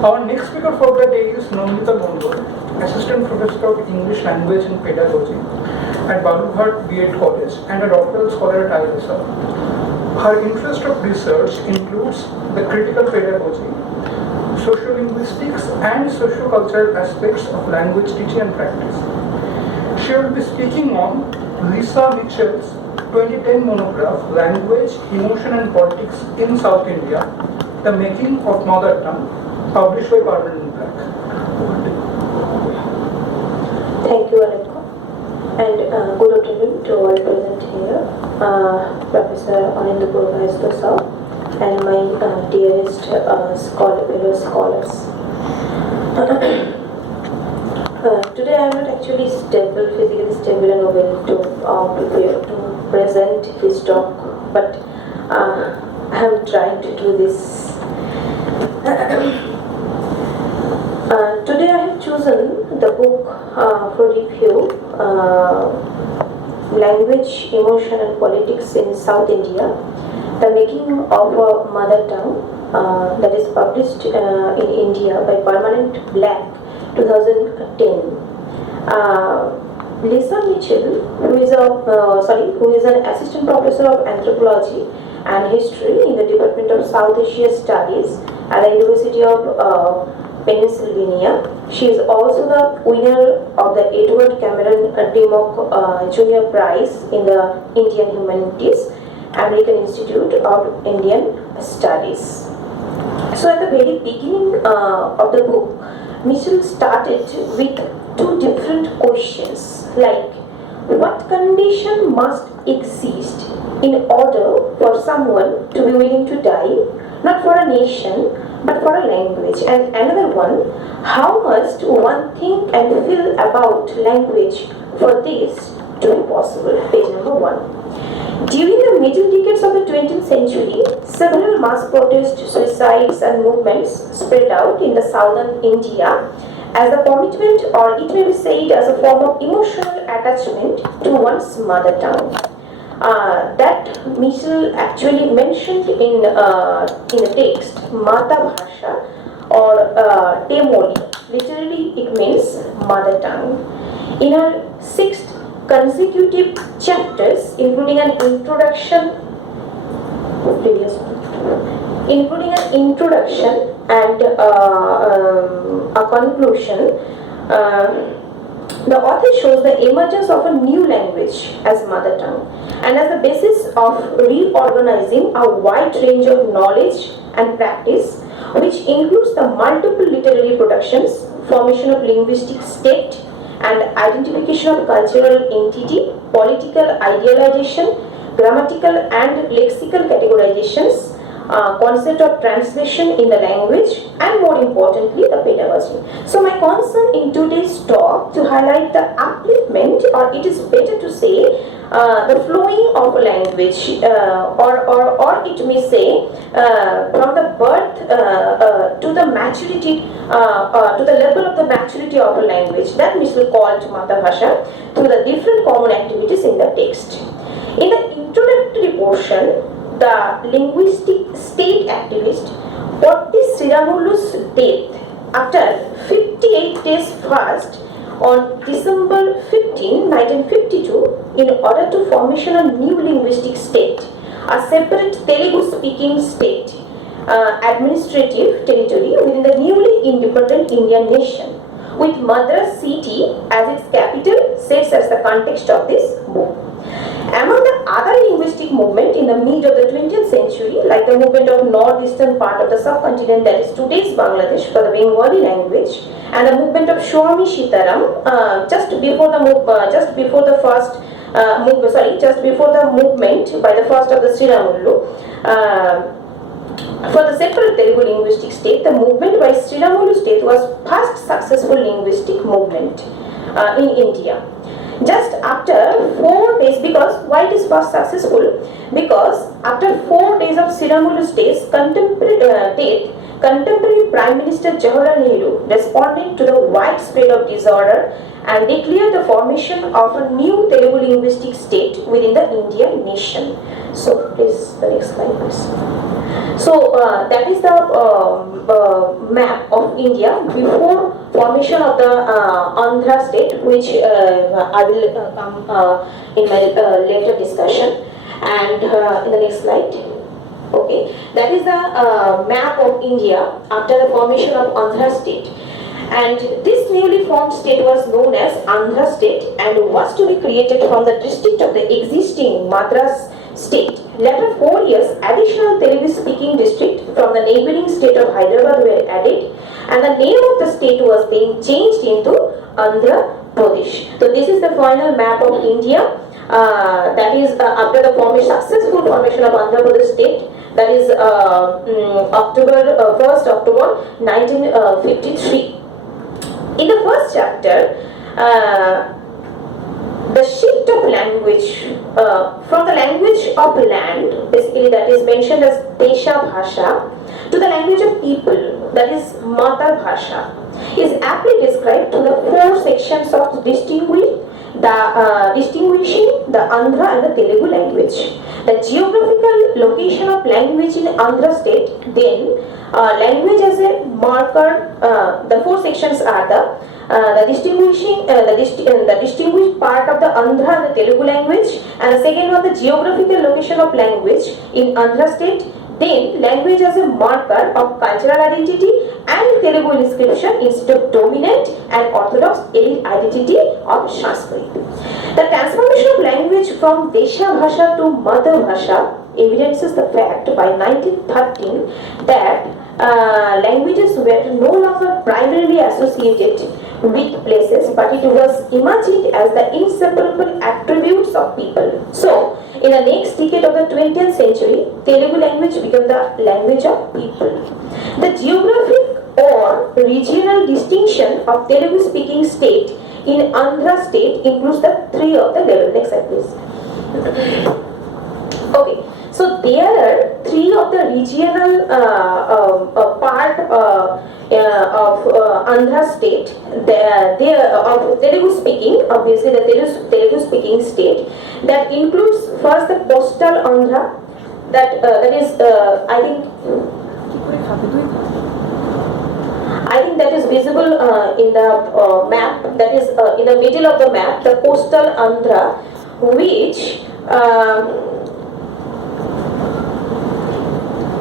Our next speaker for the day is Nandita, Assistant Professor of English Language and Pedagogy at Balughat B.Ed College and a doctoral scholar at ILSR. Her interest of research includes the critical pedagogy, sociolinguistics and socio-cultural aspects of language teaching and practice. She will be speaking on Lisa Mitchell's 2010 monograph, Language, Emotion and Politics in South India, The Making of Mother Tongue, published by Permanent Black. Thank you, Alenka. And good afternoon to all present here, Professor Anindapur Sir, and my dearest fellow scholars. Today I am not actually physically stable and able to prepare to present his talk, but I am trying to do this. Today I have chosen the book for review, Language, Emotion and Politics in South India, The Making of a Mother Tongue, that is published in India by Permanent Black, 2010. Lisa Mitchell, who is an assistant professor of anthropology and history in the Department of South Asia Studies at the University of Pennsylvania. She is also the winner of the Edward Cameron Dimmock Junior Prize in the Indian Humanities, American Institute of Indian Studies. So at the very beginning of the book, Mitchell started with two different questions, like what condition must exist in order for someone to be willing to die, not for a nation but for a language, and another one, how must one think and feel about language for this to be possible. Page number 1. During the middle decades of the 20th century, several mass protests, suicides and movements spread out in the southern India as a commitment, or it may be said as a form of emotional attachment to one's mother tongue. That Mitchell actually mentioned in the text Mata Bhasha or Temoli. Literally it means mother tongue. In her 6 consecutive chapters, including an introduction and a conclusion, the author shows the emergence of a new language as mother tongue and as the basis of reorganizing a wide range of knowledge and practice, which includes the multiple literary productions, formation of linguistic state and identification of cultural entity, political idealization, grammatical and lexical categorizations, concept of translation in the language, and more importantly the pedagogy. So my concern in today's talk to highlight the upliftment, or it is better to say the flowing of a language, or it may say from the birth to the maturity, to the level of the maturity of a language, that Mitchell called Mata Bhasha, through the different common activities in the text. In the introductory portion, the linguistic state activist Potti Sriramulu's death after 58 days fast on December 15, 1952, in order to formation a new linguistic state, a separate Telugu-speaking state, administrative territory within the newly independent Indian nation, with Madras city as its capital, sets as the context of this book. Among the other linguistic movements in the mid of the 20th century, like the movement of northeastern part of the subcontinent, that is today's Bangladesh, for the Bengali language, and the movement of Swami Sitaram, just before the movement by the first of the Sriramulu, for the separate Telugu linguistic state, the movement by Sriramulu state was first successful linguistic movement in India. Just after 4 days, because why it is first successful? Because after 4 days of Sriramulu's death, contemporary Prime Minister Jawaharlal Nehru responded to the widespread of disorder and declared the formation of a new Telugu linguistic state within the Indian nation. So, please, the next slide, please. So that is the map of India before formation of the Andhra state, which I will come in my later discussion. And in the next slide. Okay, that is the map of India after the formation of Andhra state. And this newly formed state was known as Andhra state and was to be created from the district of the existing Madras state. Later 4 years, additional Telugu speaking district from the neighboring state of Hyderabad were added and the name of the state was then changed into Andhra Pradesh. So this is the final map of India. That is after the successful formation of Andhra Pradesh state, that is October 1st October 1953. In the first chapter, the shift of language from the language of land, basically that is mentioned as Desha Bhasha, to the language of people, that is Mata Bhasha, is aptly described to the 4 sections of distinguishing the Andhra and the Telugu language. The geographical location of language in Andhra state, then language as a marker. The 4 sections are the distinguished part of the Andhra and the Telugu language, and the second one the geographical location of language in Andhra state. Then language as a marker of cultural identity and Telugu inscription instead of dominant and orthodox elite identity of Sanskrit. The transformation of language from Desha Bhasha to Mother Bhasha evidences the fact by 1913 that languages were no longer primarily associated with places, but it was imagined as the inseparable attributes of people. So, in the next decade of the 20th century, Telugu language became the language of people. The geographic or regional distinction of Telugu speaking state in Andhra state includes the 3 of the level. Next slide, please. Okay, so there are 3 of the regional part of Andhra state. They of Telugu speaking, obviously the Telugu speaking state, that includes first the coastal Andhra, that is I think that is visible in the map, that is in the middle of the map, the coastal Andhra, which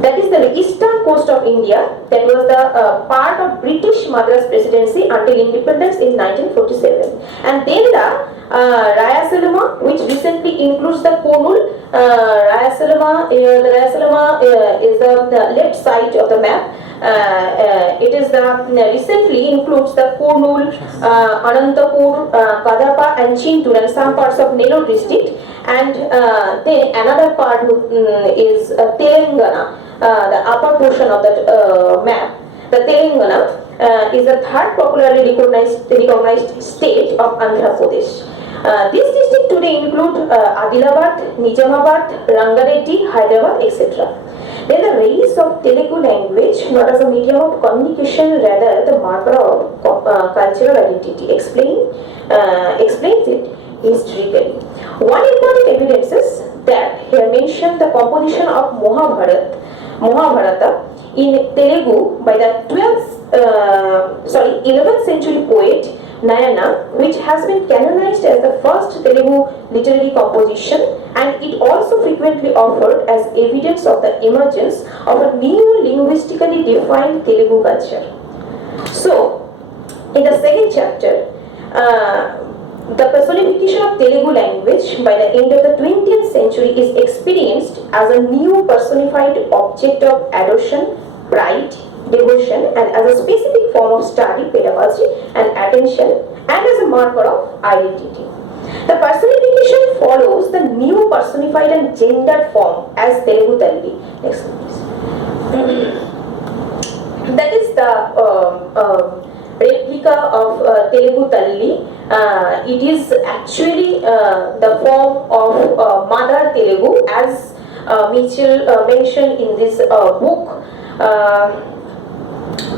that is the eastern coast of India, that was the part of British Madras Presidency until independence in 1947. And then the Rayasalama, which recently includes the Kurnool. Rayasalama is the left side of the map. It is the recently includes the Kurnool, Anantapur, Kadapa and Chintur and some parts of Nellore district, and then another part is Telangana, the upper portion of that map. The Telangana is the 3rd popularly recognized state of Andhra Pradesh. This district today include Adilabad, Nizamabad, Rangareddy, Hyderabad, etc. Then the rise of Telugu language not as a medium of communication, rather the marker of cultural identity. Explains it historically. One important evidence is that here mentioned the composition of Mahabharata in Telugu by the 11th century poet Nayana, which has been canonized as the first Telugu literary composition, and it also frequently offered as evidence of the emergence of a new linguistically defined Telugu culture. So, in the second chapter, the personification of Telugu language by the end of the 20th century is experienced as a new personified object of adoration, pride, devotion, and as a specific form of study, pedagogy, and attention, and as a marker of identity. The personification follows the new personified and gendered form as Telugu Talli. Next one, please. That is the replica of Telugu Talli. It is actually the form of Mother Telugu, as Mitchell mentioned in this book,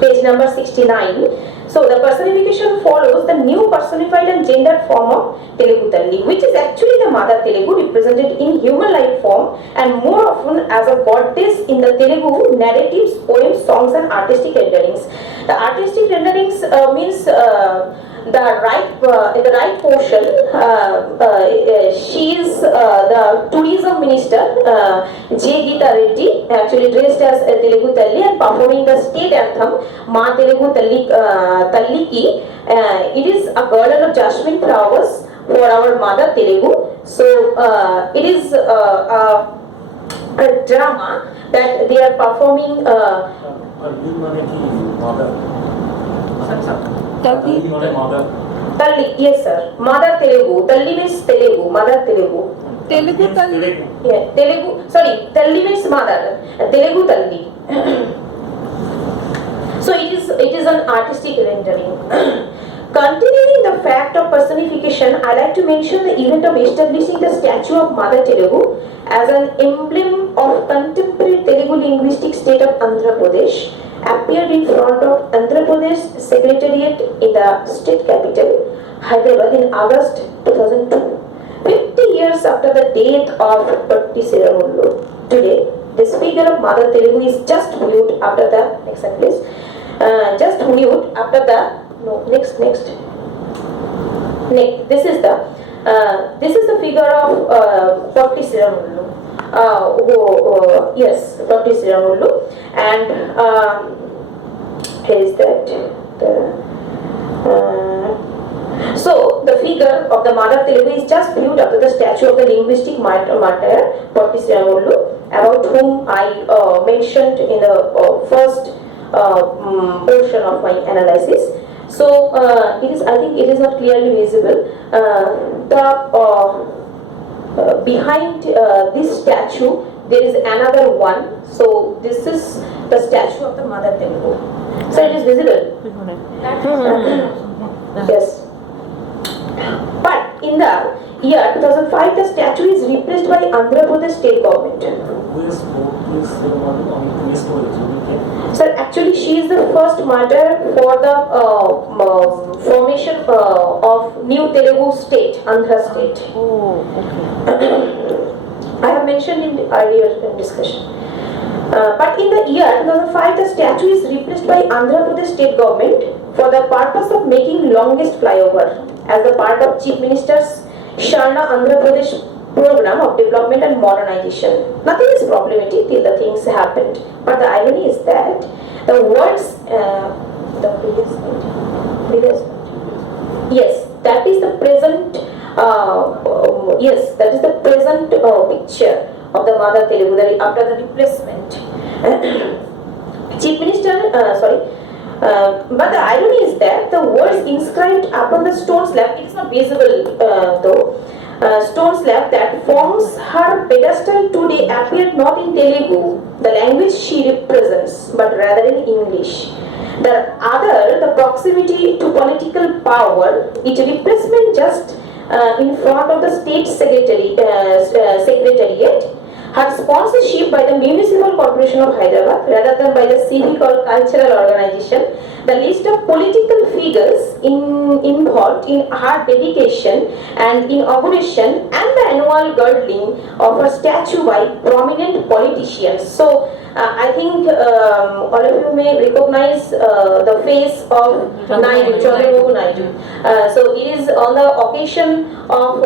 page number 69. So the personification follows the new personified and gendered form of Telugu Talli, which is actually the Mother Telugu represented in human-like form and more often as a goddess in the Telugu narratives, poems, songs and artistic renderings. The artistic renderings means in the right portion, she is the tourism minister, J. Geeta Reddy, actually dressed as Telugu Talli and performing the state anthem, Ma Telugu Talli Ki. It is a garden of jasmine flowers for our Mother Telugu. So it is a drama that they are performing. Talli, yes sir. Mother Telugu. Talli means Telugu. Mother Telugu. Telugu Talli. Yeah, Telugu. Sorry, Talli means mother. Telugu Talli. So it is an artistic rendering. Continuing the fact of personification, I like to mention the event of establishing the statue of Mother Telugu as an emblem of contemporary Telugu linguistic state of Andhra Pradesh appeared in front of Andhra Pradesh Secretariat in the state capital, Hyderabad in August 2002. 50 years after the death of Patti Siramullu. Today, this figure of Mother Telugu is just viewed after the next slide, please. Just viewed after the next. This is the figure of Patti Siramullu. Yes, Patti Siramullu, and here is that. So the figure of the Mother Telugu is just viewed after the statue of the linguistic martyr Patti Siramullu, about whom I mentioned in the first portion of my analysis. So I think it is not clearly visible. Behind this statue there is another one. So this is the statue of the Mother Telugu. So it is visible. Yes. But in the year 2005, the statue is replaced by Andhra Pradesh state government. Sir, actually she is the first martyr for the formation of new Telugu state, Andhra state. Oh, okay. I have mentioned in the earlier discussion. But in the year 2005, the statue is replaced by Andhra Pradesh state government for the purpose of making longest flyover as the part of Chief Minister's Sharna Andhra Pradesh program of development and modernization. Nothing is problematic till the things happened. But the irony is that the words, yes, that is the present. That is the present picture of the Mother Telugu after the replacement. Chief Minister, but the irony is that the words inscribed upon the stone slab, it is not visible though. Stone slab that forms her pedestal today appeared not in Telugu, the language she represents, but rather in English. The other, the proximity to political power, its replacement just in front of the state secretariat, her sponsorship by the Municipal Corporation of Hyderabad rather than by the civic or cultural organization. The list of political figures involved in her dedication and inauguration and the annual girdling of her statue by prominent politicians. So I think all of you may recognize the face of Naidu, Chandrababu Naidu. So it is on the occasion of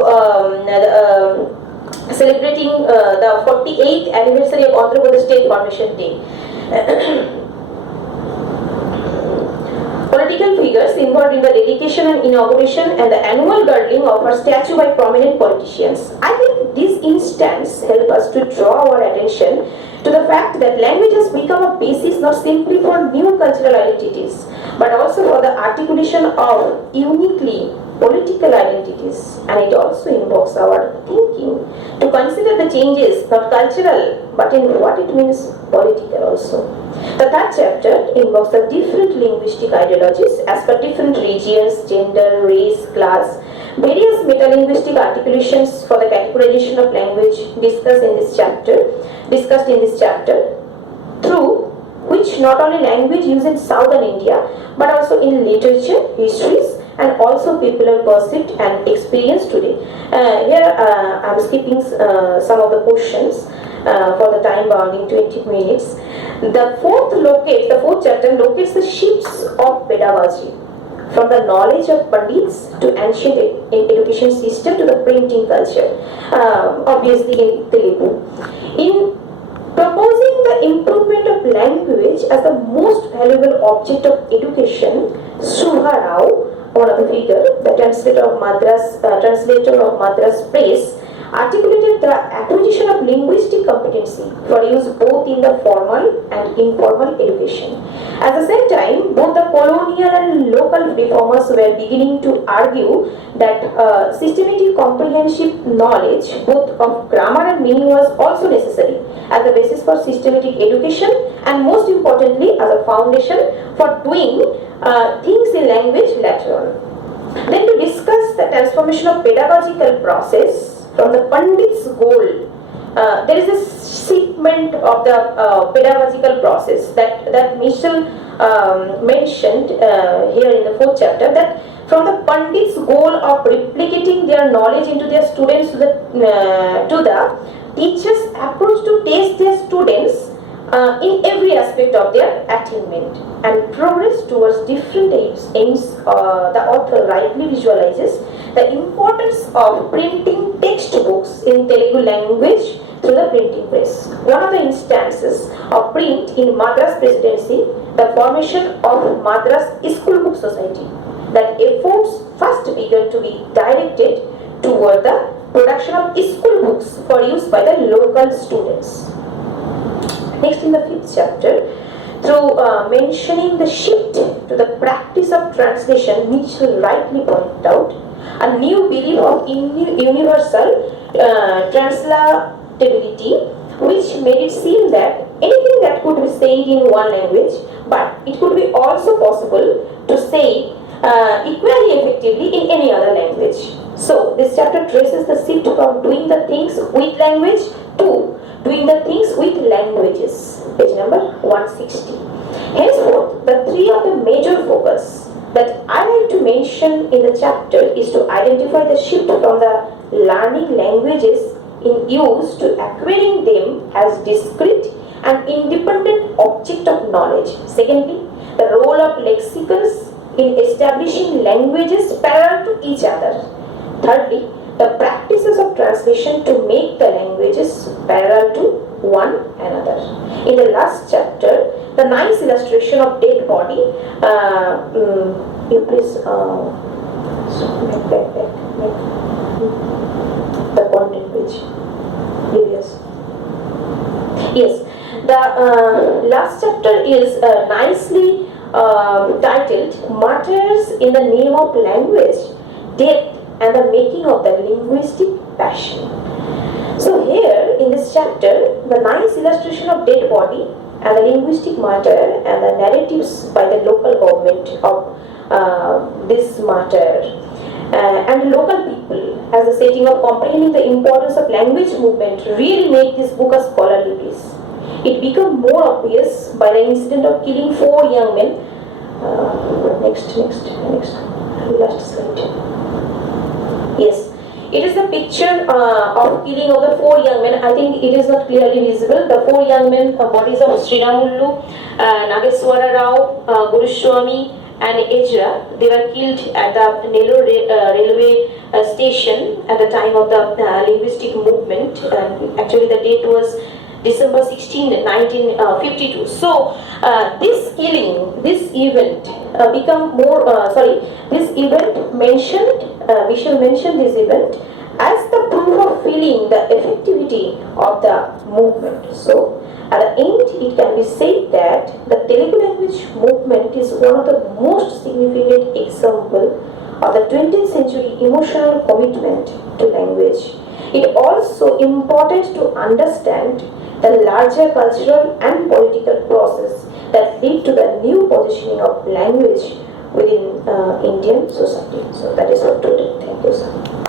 celebrating the 48th anniversary of Andhra Pradesh State Formation Day. Political figures involved in the dedication and inauguration and the annual girdling of her statue by prominent politicians. I think this instance help us to draw our attention to the fact that language has become a basis not simply for new cultural identities, but also for the articulation of uniquely political identities, and it also invokes our thinking to consider the changes not cultural but in what it means political also. The third chapter invokes the different linguistic ideologies as per different regions, gender, race, class, various metalinguistic articulations for the categorization of language discussed in this chapter, through which language, not only language used in southern India, but also in literature, histories, and also popular perceived and experienced today. Here I am skipping some of the questions for the time bounding 20 minutes. The fourth chapter locates the shifts of pedagogy from the knowledge of Pandits to ancient education system to the printing culture, obviously in Telugu. In proposing the improvement of language as the most valuable object of education, Subha Rao, one of the figure, the translator of Madras Press, articulated the acquisition of linguistic competency for use both in the formal and informal education. At the same time, both the colonial and local reformers were beginning to argue that systematic comprehensive knowledge, both of grammar and meaning, was also necessary as the basis for systematic education, and most importantly as a foundation for doing things in language later on. Then to discuss the transformation of pedagogical process from the Pandit's goal, there is a segment of the pedagogical process that Michel mentioned here in the fourth chapter, that from the Pandit's goal of replicating their knowledge into their students to the teachers' approach to test their students in every aspect of their attainment and progress towards different aims, the author rightly visualizes the importance of printing textbooks in Telugu language through the printing press. One of the instances of print in Madras Presidency, the formation of Madras School Book Society, that efforts first began to be directed toward the production of school books for use by the local students. Next, in the fifth chapter, through mentioning the shift to the practice of translation, Mitchell rightly pointed out a new belief of universal translatability, which made it seem that anything that could be said in one language, but it could be also possible to say equally effectively in any other language. So, this chapter traces the shift from doing the things with language to doing the things with languages. Page number 160. Henceforth, the three of the major focus that I like to mention in the chapter is to identify the shift from the learning languages in use to acquiring them as discrete and independent object of knowledge. Secondly, the role of lexicons in establishing languages parallel to each other. Thirdly, the practices of translation to make the languages parallel to one another. In the last chapter, the nice illustration of dead body, you please back. The content page. Yes, the last chapter is nicely titled Martyrs in the Name of Language, Death and the Making of the Linguistic Passion. So here in this chapter, the nice illustration of dead body and the linguistic martyr and the narratives by the local government of this martyr and local people as a setting of comprehending the importance of language movement really make this book a scholarly piece. It became more obvious by the incident of killing 4 young men. Next, last slide. Yes, it is the picture of killing of the 4 young men. I think it is not clearly visible. The 4 young men, bodies of Sriramullu, Nageswara Rao, Guruswamy and Ejra, they were killed at the Nellore railway station at the time of the linguistic movement. Actually the date was December 16, 1952. So this killing, this event this event mentioned, we shall mention this event as the proof of feeling the effectivity of the movement. So at the end, it can be said that the Telugu language movement is one of the most significant example of the 20th century emotional commitment to language. It also important to understand the larger cultural and political process that lead to the new positioning of language within Indian society. So that is all today. Thank you, sir.